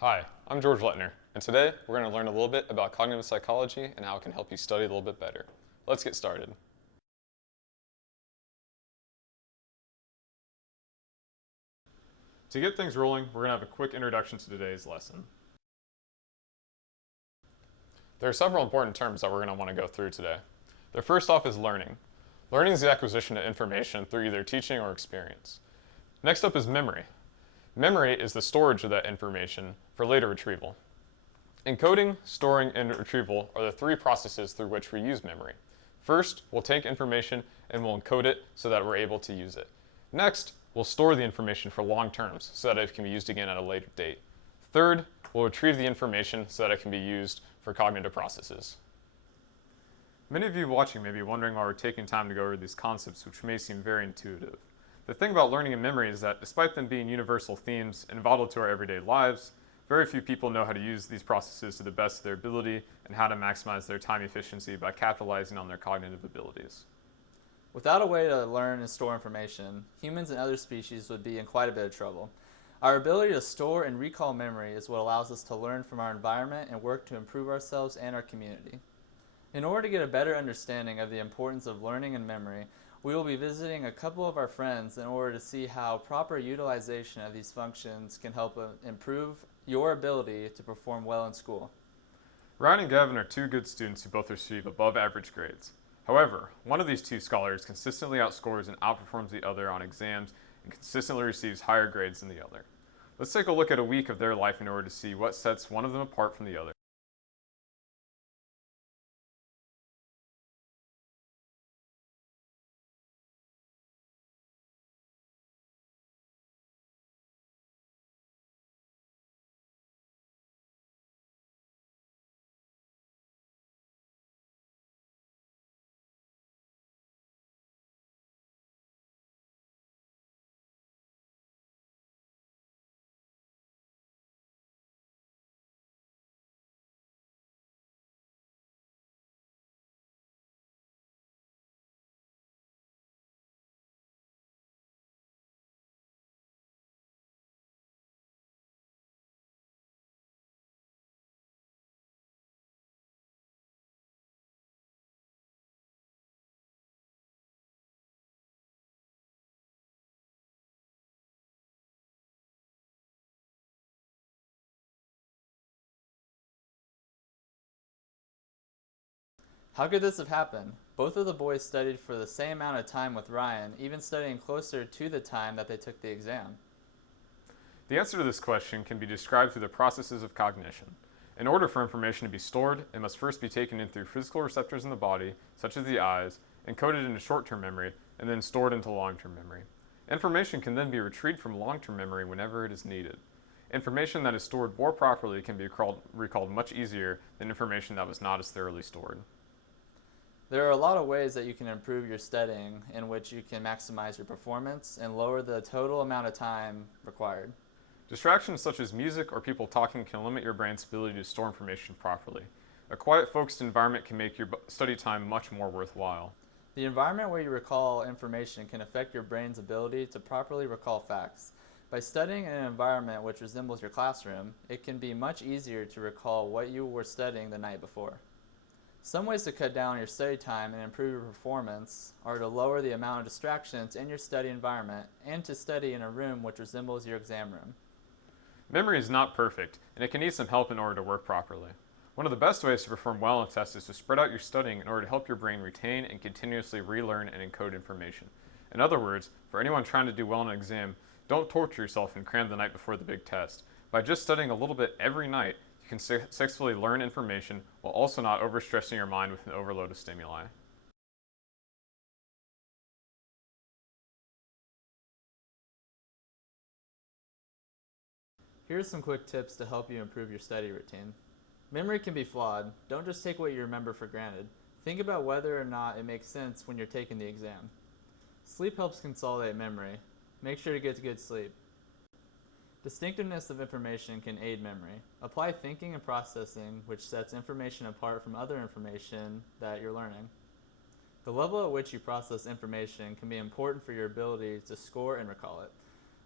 Hi, I'm George Lettner, and today we're going to learn a little bit about cognitive psychology and how it can help you study a little bit better. Let's get started. To get things rolling, we're going to have a quick introduction to today's lesson. There are several important terms that we're going to want to go through today. The first off is learning. Learning is the acquisition of information through either teaching or experience. Next up is memory. Memory is the storage of that information for later retrieval. Encoding, storing, and retrieval are the three processes through which we use memory. First, we'll take information and we'll encode it so that we're able to use it. Next, we'll store the information for long terms so that it can be used again at a later date. Third, we'll retrieve the information so that it can be used for cognitive processes. Many of you watching may be wondering why we're taking time to go over these concepts, which may seem very intuitive. The thing about learning and memory is that despite them being universal themes and vital to our everyday lives, very few people know how to use these processes to the best of their ability and how to maximize their time efficiency by capitalizing on their cognitive abilities. Without a way to learn and store information, humans and other species would be in quite a bit of trouble. Our ability to store and recall memory is what allows us to learn from our environment and work to improve ourselves and our community. In order to get a better understanding of the importance of learning and memory, we will be visiting a couple of our friends in order to see how proper utilization of these functions can help improve your ability to perform well in school. Ryan and Gavin are two good students who both receive above average grades. However, one of these two scholars consistently outscores and outperforms the other on exams and consistently receives higher grades than the other. Let's take a look at a week of their life in order to see what sets one of them apart from the other. How could this have happened? Both of the boys studied for the same amount of time with Ryan, even studying closer to the time that they took the exam. The answer to this question can be described through the processes of cognition. In order for information to be stored, it must first be taken in through physical receptors in the body, such as the eyes, encoded into short-term memory, and then stored into long-term memory. Information can then be retrieved from long-term memory whenever it is needed. Information that is stored more properly can be recalled much easier than information that was not as thoroughly stored. There are a lot of ways that you can improve your studying in which you can maximize your performance and lower the total amount of time required. Distractions such as music or people talking can limit your brain's ability to store information properly. A quiet, focused environment can make your study time much more worthwhile. The environment where you recall information can affect your brain's ability to properly recall facts. By studying in an environment which resembles your classroom, it can be much easier to recall what you were studying the night before. Some ways to cut down your study time and improve your performance are to lower the amount of distractions in your study environment and to study in a room which resembles your exam room. Memory is not perfect, and it can need some help in order to work properly. One of the best ways to perform well on tests is to spread out your studying in order to help your brain retain and continuously relearn and encode information. In other words, for anyone trying to do well on an exam, don't torture yourself and cram the night before the big test. By just studying a little bit every night, you can successfully learn information while also not overstressing your mind with an overload of stimuli. Here are some quick tips to help you improve your study routine. Memory can be flawed. Don't just take what you remember for granted. Think about whether or not it makes sense when you're taking the exam. Sleep helps consolidate memory. Make sure to get good sleep. Distinctiveness of information can aid memory. Apply thinking and processing, which sets information apart from other information that you're learning. The level at which you process information can be important for your ability to score and recall it.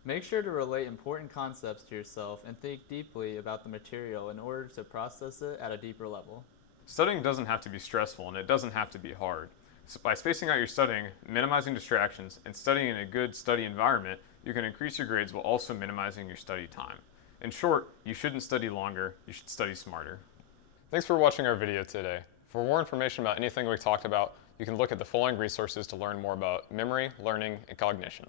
Make sure to relate important concepts to yourself and think deeply about the material in order to process it at a deeper level. Studying doesn't have to be stressful and it doesn't have to be hard. So by spacing out your studying, minimizing distractions, and studying in a good study environment, you can increase your grades while also minimizing your study time. In short, you shouldn't study longer, you should study smarter. Thanks for watching our video today. For more information about anything we talked about, you can look at the following resources to learn more about memory, learning, and cognition.